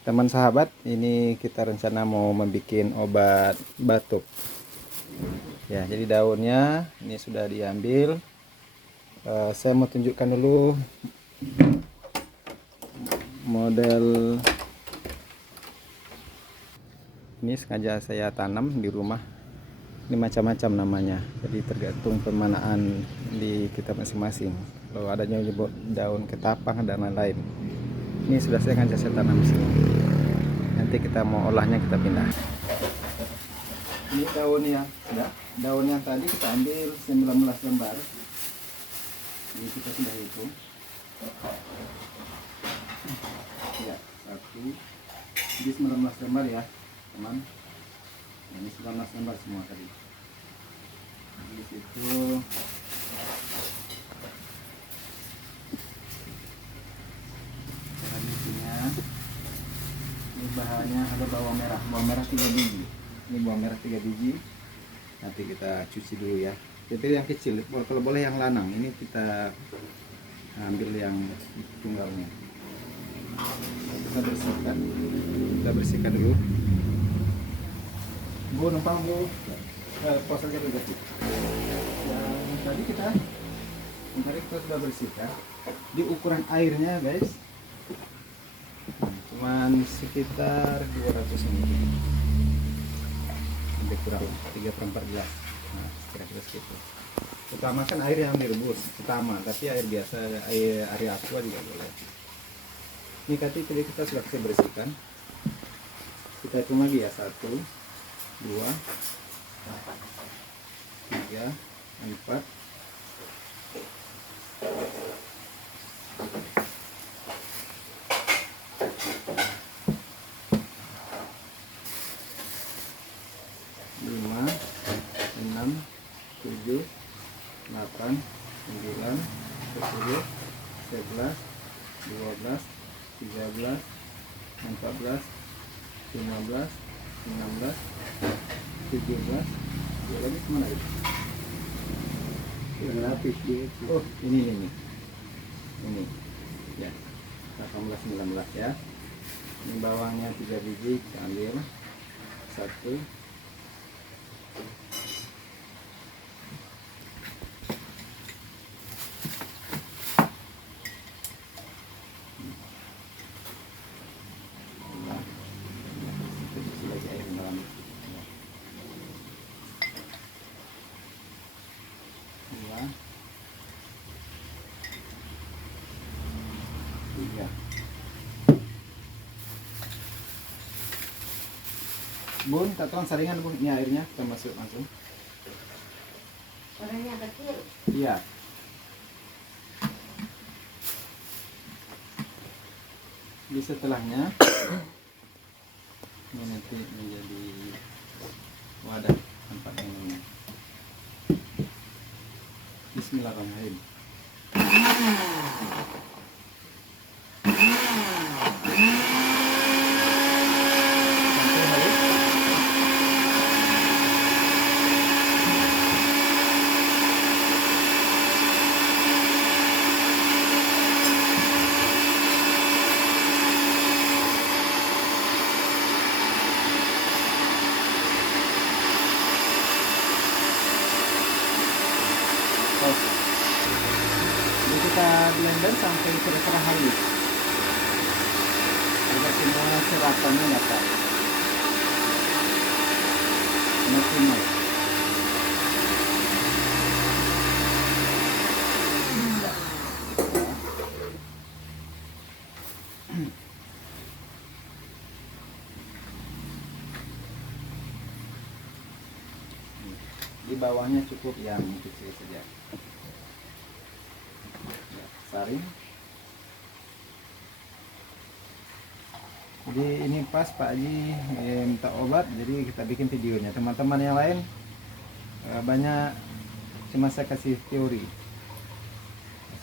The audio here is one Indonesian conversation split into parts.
Teman sahabat, ini kita rencana mau membuat obat batuk. Ya, jadi daunnya ini sudah diambil. Saya mau tunjukkan dulu model ini, sengaja saya tanam di rumah. Ini macam-macam namanya, jadi tergantung pemanaan di kita masing-masing. Kalau adanya nyebut daun ketapang dan lain-lain. Ini sudah saya tanam di sini. Nanti kita mau olahnya, kita pindah. Ini daun yang tadi kita ambil 19 lembar. Ini kita sudah hitung. Ya, 1. Jadi 19 lembar ya, teman. Ini 19 lembar semua tadi. Di situ isinya. Ini bahannya ada bawang merah 3 biji. Ini bawang merah 3 biji. Nanti kita cuci dulu ya. Tapi yang kecil, kalau boleh yang lanang. Ini kita ambil yang tunggalnya. Kita bersihkan dulu. Bu, numpang bu. Pos aja dulu. Yang tadi kita sudah bersihkan. Di ukuran airnya guys, cuman sekitar 200 ml, lebih kurang 3/4 gelas. Nah, kira-kira segitu. Utamakan air yang direbus utama, tapi air biasa, air aqua juga boleh. Ini tadi kita sudah bersihkan. Kita hitung lagi ya, 1, 2, 3, 4, 5, 6, 7, 8, 9, 10, 11, 12, 13, 14, 15, 16, 17. Ya, lagi kemana itu? Yang lapis dia. Oh, ini ya, 18, 19 ya. Ini bawangnya 3 biji, kita ambil 1. Tiga. Bun, tatuan saringan bun, ini airnya kita masuk langsung. Orangnya kecil. Iya. Di setelahnya ini nanti menjadi wadah tempat minumnya. Bismillahirrahmanirrahim. Jadi kita blender sampai kira-kira halus, agar semua serapannya dapat maksimal. Di bawahnya cukup yang kecil saja. Ya, saring. Jadi ini pas Pak Haji minta obat, jadi kita bikin videonya. Teman-teman yang lain banyak cuma saya kasih teori.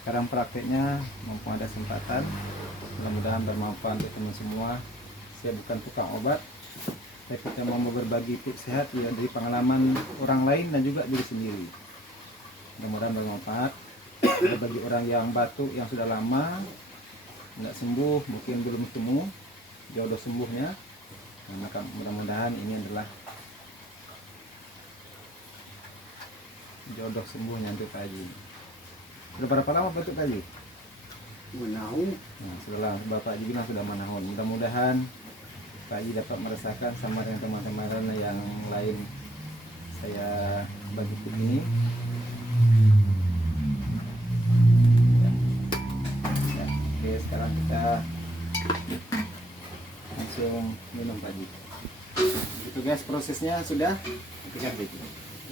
Sekarang prakteknya, mumpung ada kesempatan, mudah-mudahan bermanfaat untuk teman semua. Saya bukan tukang obat, tapi kita mau berbagi tips sehat ya, dari pengalaman orang lain dan juga diri sendiri. Mudah-mudahan bermanfaat. Bagi orang yang batuk yang sudah lama nggak sembuh, mungkin belum sembuh, jodoh sembuhnya. Nah, maka mudah-mudahan ini adalah jodoh sembuhnya untuk Pak Haji. Sudah berapa lama Pak Haji? Menahun. Nah, setelah Bapak Haji bilang sudah menahun. Mudah-mudahan Pak Haji dapat merasakan sama dengan teman-teman yang lain saya bantu ini. Ya, oke, sekarang kita langsung minum Pak Haji. Begitu guys, prosesnya sudah. Kita ganti.